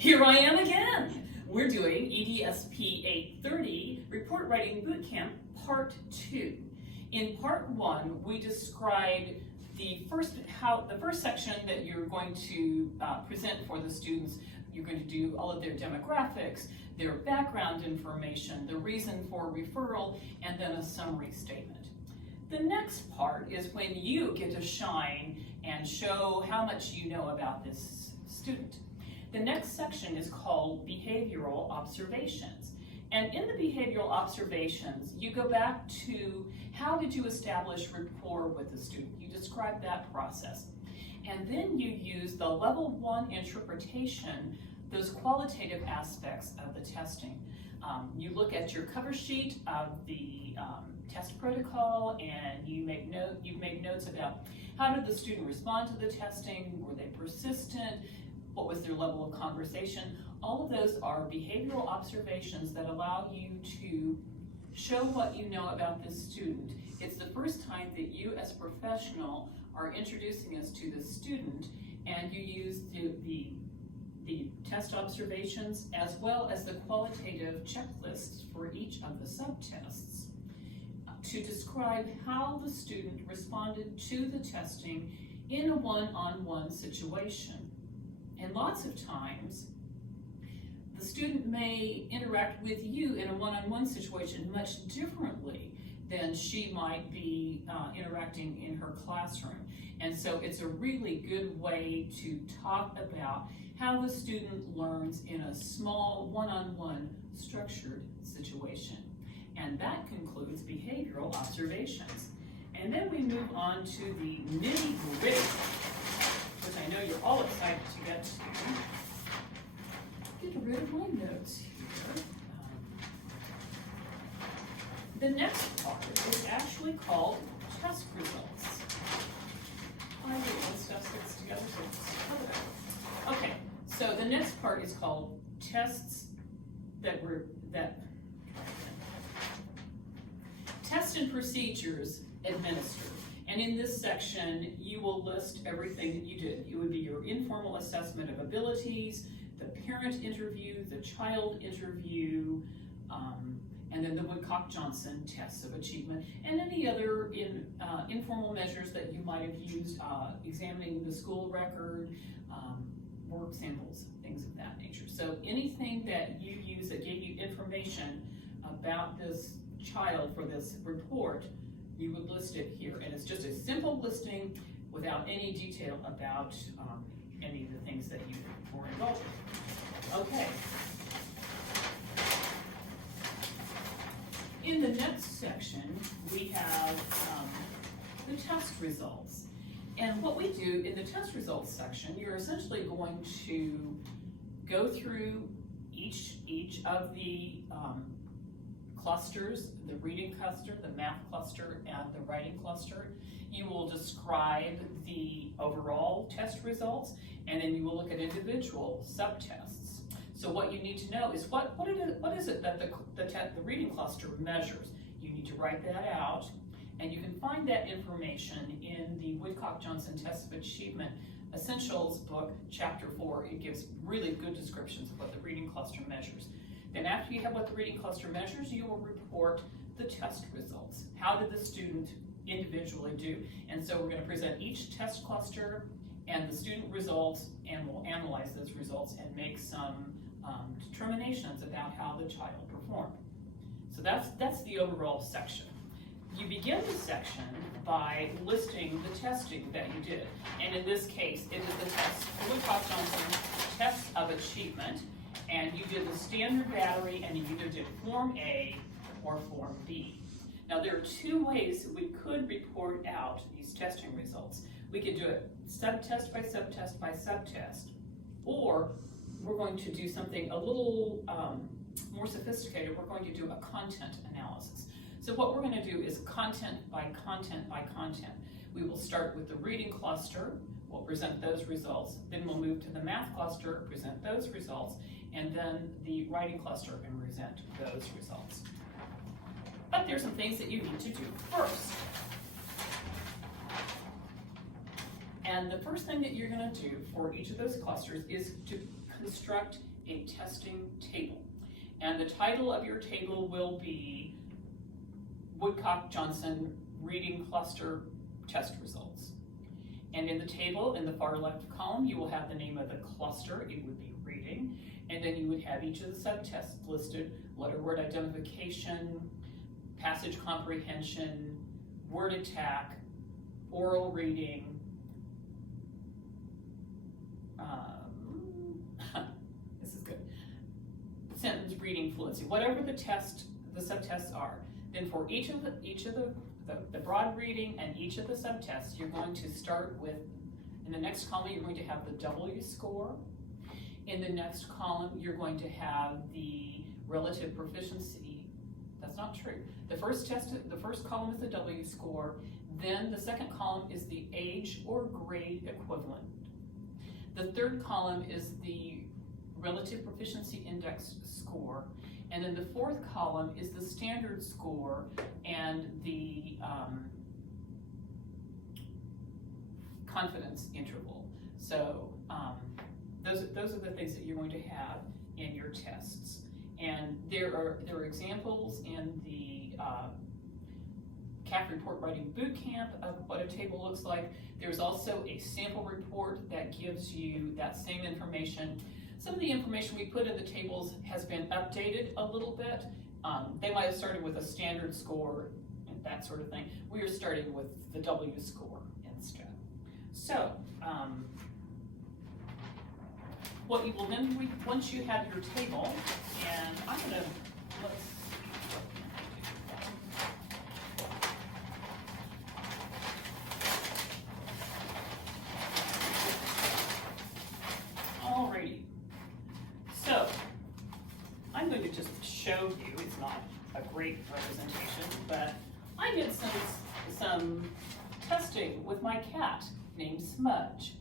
Here I am again. We're doing EDSP 830 Report Writing Bootcamp Part 2. In Part 1, we described the first section that you're going to present for the students. You're going to do all of their demographics, their background information, the reason for referral, and then a summary statement. The next part is when you get to shine and show how much you know about this student. The next section is called Behavioral Observations. And in the behavioral observations, you go back to how did you establish rapport with the student? You describe that process. And then you use the level 1 interpretation, those qualitative aspects of the testing. You look at your cover sheet of the test protocol, and you've made notes about how did the student respond to the testing, were they persistent, what was their level of conversation. All of those are behavioral observations that allow you to show what you know about this student. It's the first time that you as a professional are introducing us to the student, and you use the test observations as well as the qualitative checklists for each of the subtests to describe how the student responded to the testing in a one-on-one situation. And lots of times, the student may interact with you in a one-on-one situation much differently than she might be interacting in her classroom. And so it's a really good way to talk about how the student learns in a small one-on-one structured situation. And that concludes behavioral observations. And then we move on to the nitty-gritty, which I know you're all excited to get to. Get rid of my notes here. The next part is actually called test results. I hate when stuff sticks together, so let's cover that. Okay, so the next part is called tests test and procedures administered. And in this section, you will list everything that you did. It would be your informal assessment of abilities, the parent interview, the child interview, and then the Woodcock-Johnson tests of achievement, and any other informal measures that you might have used, examining the school record, work samples, things of that nature. So anything that you use that gave you information about this child for this report, you would list it here. And it's just a simple listing without any detail about any of the things that you were involved in. Okay. In the next section, we have the test results. And what we do in the test results section, you're essentially going to go through each of the clusters, the reading cluster, the math cluster, and the writing cluster. You will describe the overall test results, and then you will look at individual subtests. So what you need to know is what is it that the reading cluster measures. You need to write that out, and you can find that information in the Woodcock-Johnson Test of Achievement Essentials book, Chapter 4. It gives really good descriptions of what the reading cluster measures. Then after you have what the reading cluster measures, you will report the test results. How did the student individually do? And so we're going to present each test cluster and the student results, and we'll analyze those results and make some determinations about how the child performed. So that's the overall section. You begin the section by listing the testing that you did. And in this case, it was the Woodcock-Johnson Test of Achievement. And you did the standard battery, and you either did Form A or Form B. Now there are two ways that we could report out these testing results. We could do it subtest by subtest by subtest, or we're going to do something a little more sophisticated. We're going to do a content analysis. So what we're going to do is content by content by content. We will start with the reading cluster. We'll present those results. Then we'll move to the math cluster, present those results, and then the writing cluster and present those results. But there's some things that you need to do first. And the first thing that you're going to do for each of those clusters is to construct a testing table. And the title of your table will be Woodcock-Johnson Reading Cluster Test Results. And in the table, in the far left column, you will have the name of the cluster. It would be reading. And then you would have each of the subtests listed: letter word identification, passage comprehension, word attack, oral reading, this is good, sentence reading fluency, whatever the subtests are. Then for each of the broad reading and each of the subtests, you're going to start with, in the next column, you're going to have the W score. In the next column, you're going to have the relative proficiency. That's not true. The first column is the W score. Then the second column is the age or grade equivalent. The third column is the relative proficiency index score. And then the fourth column is the standard score and the confidence interval. So those are the things that you're going to have in your tests. And there are examples in the CAF Report Writing Bootcamp of what a table looks like. There's also a sample report that gives you that same information. Some of the information we put in the tables has been updated a little bit. They might have started with a standard score and that sort of thing. We are starting with the W score instead. So, what you will then, once you have your table, and I'm gonna, alrighty. So, I'm going to just show you, it's not a great representation, but I did some testing with my cat named Smudge.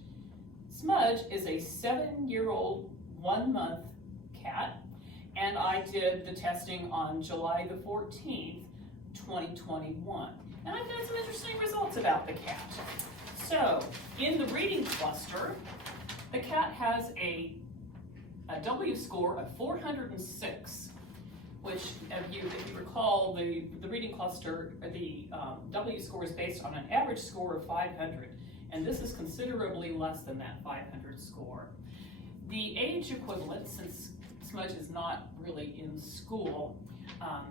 Smudge is a 7-year-old, 1-month cat, and I did the testing on July the 14th, 2021. And I've got some interesting results about the cat. So, in the reading cluster, the cat has a W score of 406, which, if you recall, the reading cluster, the W score is based on an average score of 500. And this is considerably less than that 500 score. The age equivalent, since Smudge is not really in school,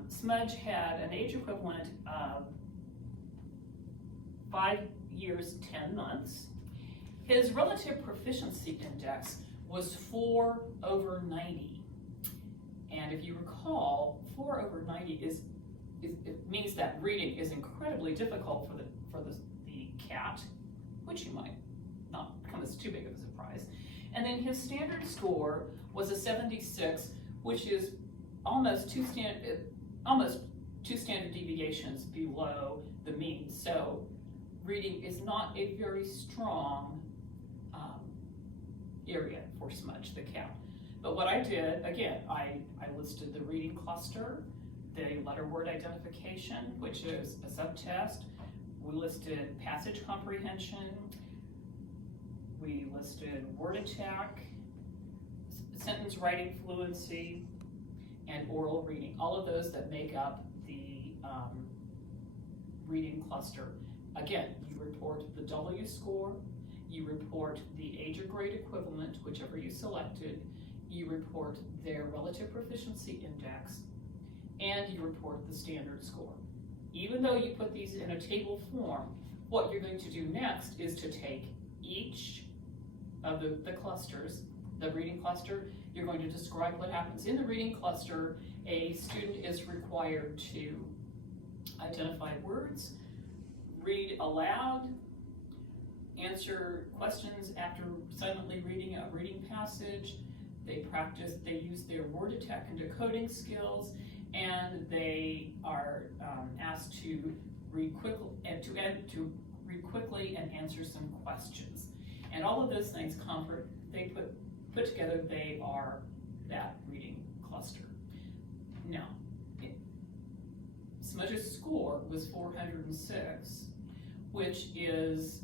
Smudge had an age equivalent of 5 years, 10 months. His relative proficiency index was 4/90. And if you recall, 4/90 it means that reading is incredibly difficult for the cat, which you might not come as too big of a surprise. And then his standard score was a 76, which is almost two standard deviations below the mean. So reading is not a very strong area for Smudge, the cat. But what I did, again, I listed the reading cluster, the letter word identification, which is a subtest. We listed passage comprehension. We listed word attack, sentence writing fluency, and oral reading. All of those that make up the reading cluster. Again, you report the W score, you report the age or grade equivalent, whichever you selected, you report their relative proficiency index, and you report the standard score. Even though you put these in a table form, what you're going to do next is to take each of the clusters, the reading cluster, you're going to describe what happens. In the reading cluster, a student is required to identify words, read aloud, answer questions after silently reading a reading passage. They use their word attack and decoding skills, and they are asked to read quickly and answer some questions. And all of those things they put together, they are that reading cluster. Now, Smudge's score was 406, which is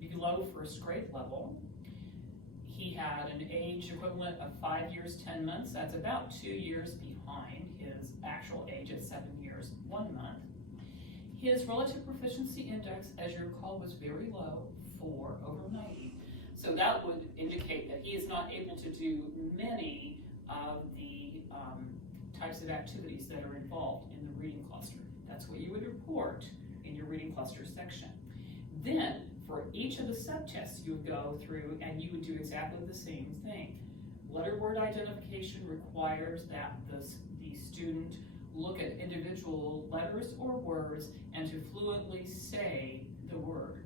below first grade level. He had an age equivalent of 5 years, 10 months. That's about 2 years behind his actual age at 7 years, 1 month. His relative proficiency index, as you recall, was very low, 4 over 90. So that would indicate that he is not able to do many of the types of activities that are involved in the reading cluster. That's what you would report in your reading cluster section. Then, for each of the subtests, you would go through and you would do exactly the same thing. Letter word identification requires that the student look at individual letters or words and to fluently say the word.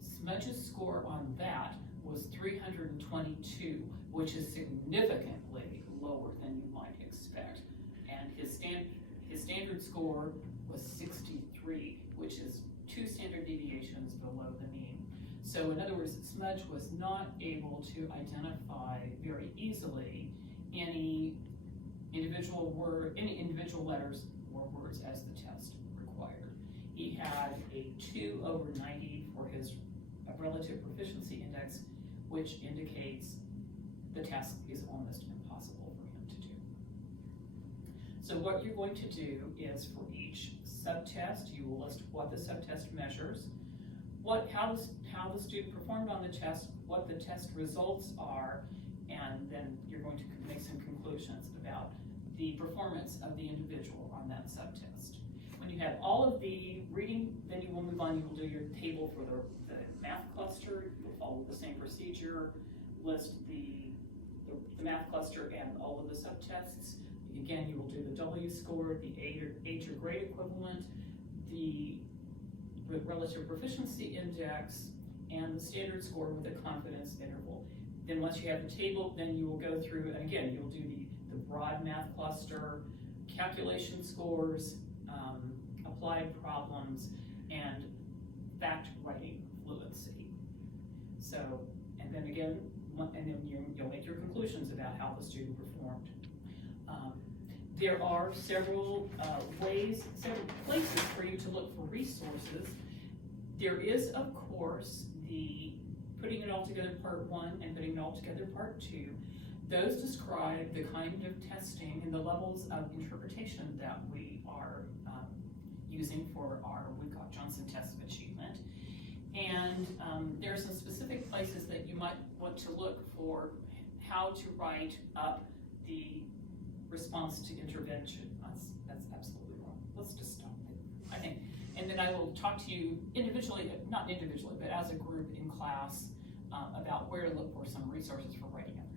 Smudge's score on that was 322, which is significantly lower than you might expect. And his standard score was 63, which is 2 standard deviations below the mean. So in other words, Smudge was not able to identify very easily any individual letters or words as the test required. He had a 2 over 90 for his relative proficiency index, which indicates the task is almost impossible for him to do. So what you're going to do is for each subtest, you will list what the subtest measures, how the student performed on the test, what the test results are, and then you're going to make some conclusions about the performance of the individual on that subtest. When you have all of the reading, then you will move on, you will do your table for the math cluster, you will follow the same procedure, list the math cluster and all of the subtests. Again, you will do the W score, the age or grade equivalent, the relative proficiency index, and the standard score with a confidence interval. Then once you have the table, then you will go through, and again, you'll do the broad math cluster, calculation scores, applied problems, and fact writing fluency. So, and then again, you'll make your conclusions about how the student performed. There are several places for you to look for resources. There is, of course, the putting it all together part 1 and putting it all together part 2. Those describe the kind of testing and the levels of interpretation that we are using for our Woodcock-Johnson test of achievement. And there are some specific places that you might want to look for how to write up the response to intervention. That's absolutely wrong. Let's just stop there, I think. And then I will talk to you individually, not individually, but as a group in class about where to look for some resources for writing up